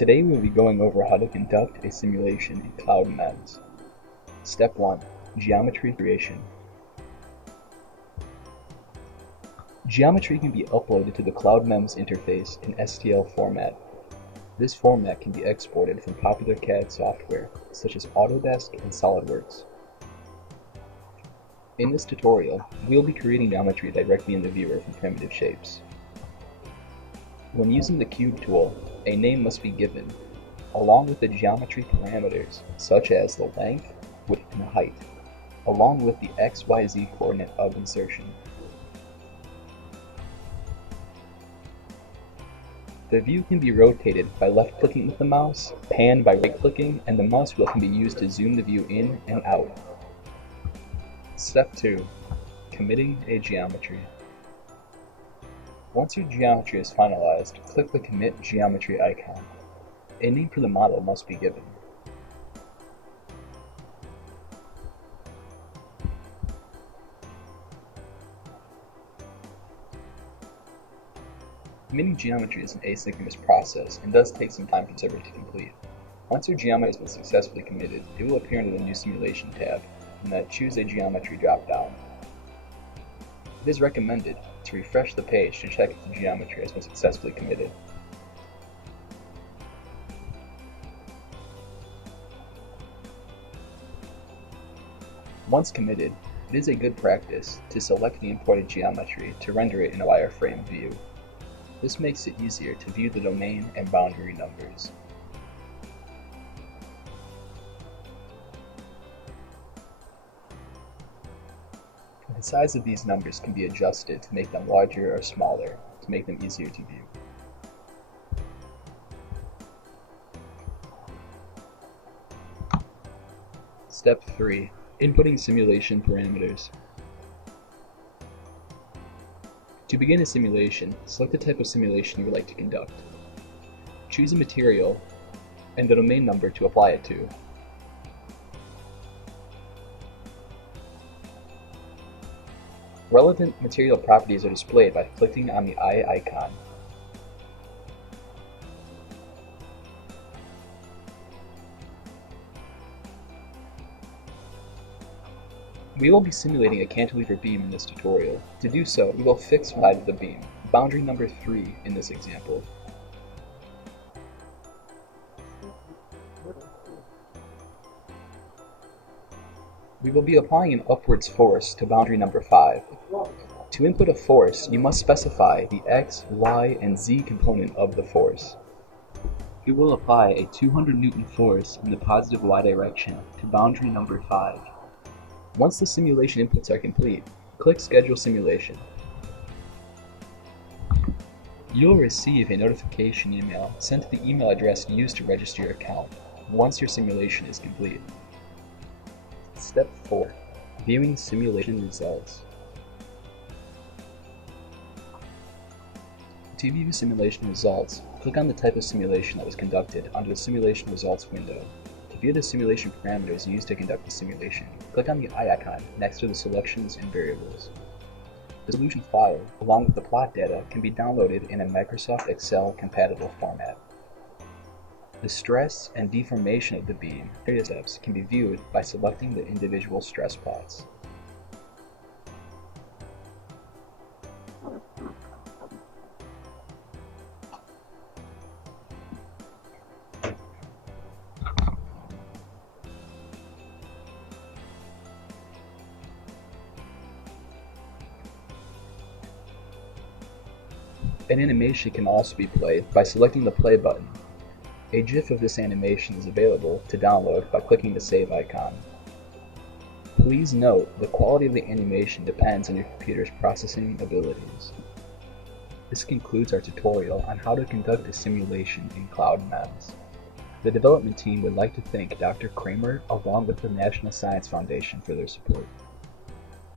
Today we will be going over how to conduct a simulation in CloudMEMS. Step 1. Geometry creation. Geometry can be uploaded to the CloudMEMS interface in STL format. This format can be exported from popular CAD software such as Autodesk and SolidWorks. In this tutorial, we will be creating geometry directly in the viewer from primitive shapes. When using the Cube tool, a name must be given, along with the geometry parameters such as the length, width, and height, along with the XYZ coordinate of insertion. The view can be rotated by left-clicking with the mouse, panned by right-clicking, and the mouse wheel can be used to zoom the view in and out. Step 2. Committing a geometry. Once your geometry is finalized, click the Commit Geometry icon. A name for the model must be given. Committing geometry is an asynchronous process and does take some time for the server to complete. Once your geometry has been successfully committed, it will appear under the New Simulation tab, and the Choose a Geometry drop-down. It is recommended to refresh the page to check if the geometry has been successfully committed. Once committed, it is a good practice to select the imported geometry to render it in a wireframe view. This makes it easier to view the domain and boundary numbers. The size of these numbers can be adjusted to make them larger or smaller to make them easier to view. Step 3. Inputting simulation parameters. To begin a simulation, select the type of simulation you would like to conduct. Choose a material and the domain number to apply it to. Relevant material properties are displayed by clicking on the eye icon. We will be simulating a cantilever beam in this tutorial. To do so, we will fix one side of the beam, boundary number 3 in this example. We will be applying an upwards force to boundary number 5. To input a force, you must specify the x, y, and z component of the force. We will apply a 200 Newton force in the positive y direction to boundary number 5. Once the simulation inputs are complete, click Schedule Simulation. You will receive a notification email sent to the email address used to register your account once your simulation is complete. Step 4. Viewing simulation results. To view simulation results, click on the type of simulation that was conducted under the Simulation Results window. To view the simulation parameters used to conduct the simulation, click on the eye icon next to the Selections and Variables. The solution file, along with the plot data, can be downloaded in a Microsoft Excel compatible format. The stress and deformation of the beam area steps can be viewed by selecting the individual stress plots. An animation can also be played by selecting the play button. A GIF of this animation is available to download by clicking the Save icon. Please note the quality of the animation depends on your computer's processing abilities. This concludes our tutorial on how to conduct a simulation in CloudMEMS. The development team would like to thank Dr. Kramer along with the National Science Foundation for their support.